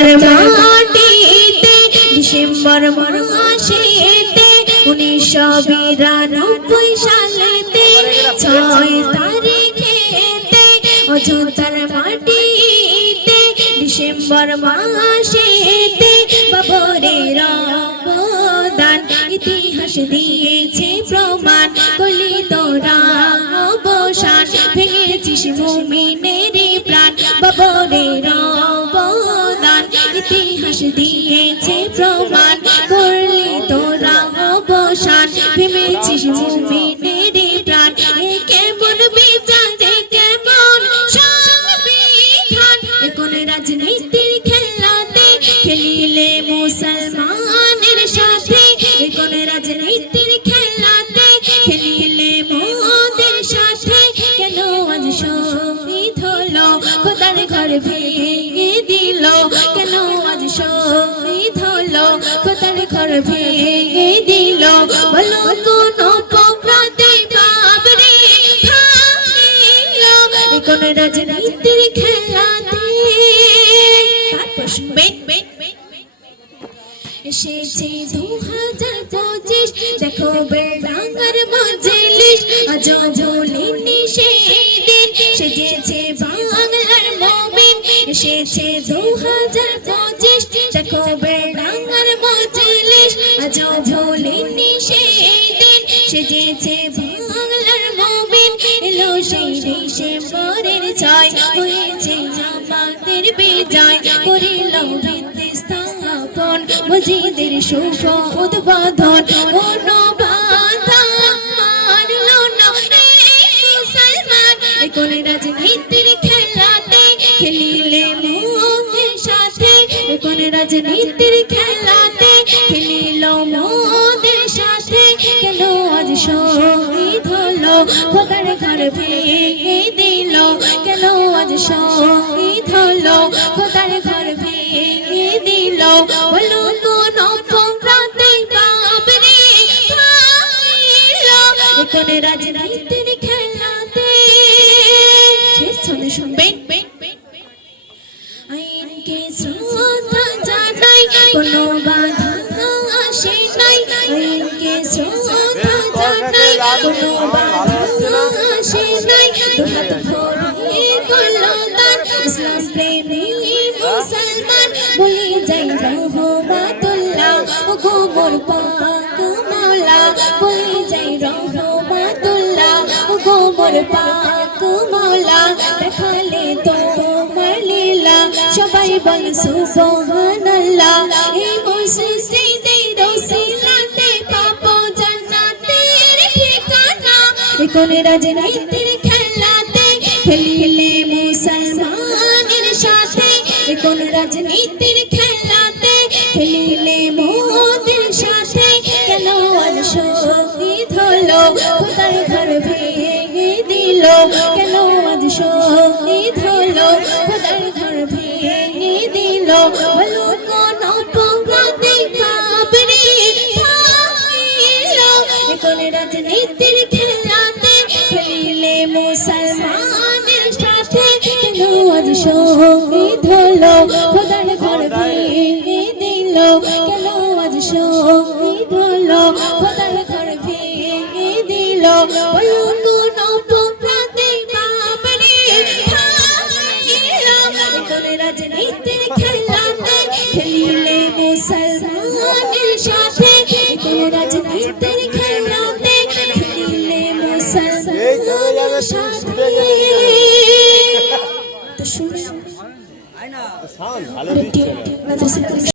মাটিতে ডিসেম্বর মাসেতে 1992 সালেতে 6 তারিখেতে অযোধ্যার মাটিতে ডিসেম্বর মাসেতে বাবরের অবদান ইতিহাস দিয়েছে প্রমাণ। করলি তোরা অবসান ভেঙেছিস মুমিনের প্রাণ। বাবরের অবদান ইতিহাস দিয়েছে প্রমাণ। করলি তোরা অবসান ভেঙেছিস মুমিনের প্রাণ। এ কেমন বিচারে কেমন সংবিধান, কোন রাজনীতির খেলাতে খেলিলে মুসলমানের সাথে। কোন রাজনীতির খেলাতে খেলিলে মোদের সাথে। কেন আজ শহীদ হলো খোদার ঘর ভেঙে দিল। কেন আজ শহীদ হলো খোদার ঘর ভেঙে দিল। বলো কোন অপরাধে বাবরে ভাঙিল। কোন রাজনীতির খেলাতে এসেছে 2025 দেখো বেড়াঙ্গার মজলিস। আজ ভুলিনি সেদিন সেজেছে বাংলার মুমিন। এসেছে 2025 দেখো বেড়াঙ্গার মজলিস। আজ ভুলিনি সেদিন সেজেছে বাংলার মুমিন। এলো সেই ডিসেম্বরের 6 হয়েছে আমাদের বিজয়। করিল মসজিদের শুভ উদ্বোধন। কোন বাধা মানলো না মুসলমান। কোন রাজনীতির খেলাতে খেলিলে মোদের সাথে। কোন রাজনীতির খেলাতে খেলিল মোদের সাথে। কেন আজ শহীদ হলো খোদার ঘর ভেঙে দিল। কেন আজ শহীদ হলো খোদার ঘর ভেঙে দিল। বলো কোন অপরাধে বাবরে ভাঙিল। কোন রাজনীতির খেলাতে শুনবেন আইনকে শ্রদ্ধা জানাই কোন বাধা আসে নাই। আইনকে শ্রদ্ধা জানাই কোন বাধা আসে নাই। হাত ধরে করলো দান ইসলাম প্রেমী মুসলমান। বলে যাই রহমাতুল্লাহ ওগো মোর পাক মাওলা। বলে যাই রহমাতুল্লাহ ওগো মোর পাক মাওলা। দেখালে তোমার লীলা সবাই বল সুবহানাল্লাহ। এই মসজিদের ওসিলাতে পাবো জান্নাতের ঠিকানা। কোন রাজনীতির খেলাতে খেলিলে মুসলমানের সাথে। কোন রাজনীতির খেলাতে খেলিলে মোদের সাথে। কেন আজ শহীদ হলো খোদার ঘর ভেঙে দিল। কেন আজ শহীদ হলো খোদার ঘর ভেঙে দিল। বলো কোন অপরাধে বাবরে ভাঙিল। কোন রাজনীতির খেলাতে খেলিলে মুসলমানের সাথে। কেন আজ শহীদ হলো খোদার ঘর ভেঙে দিল। কেন আজ শহীদ হলো খোদার ঘর ভেঙে দিল। বলো কোন অপরাধে বাবরে ভাঙিল। কোন রাজনীতির খেলাতে খেলিলে মুসলমানের সাথে। কোন রাজনীতির খেলাতে খেলিলে মুসলমানের সাথে। তো শুনে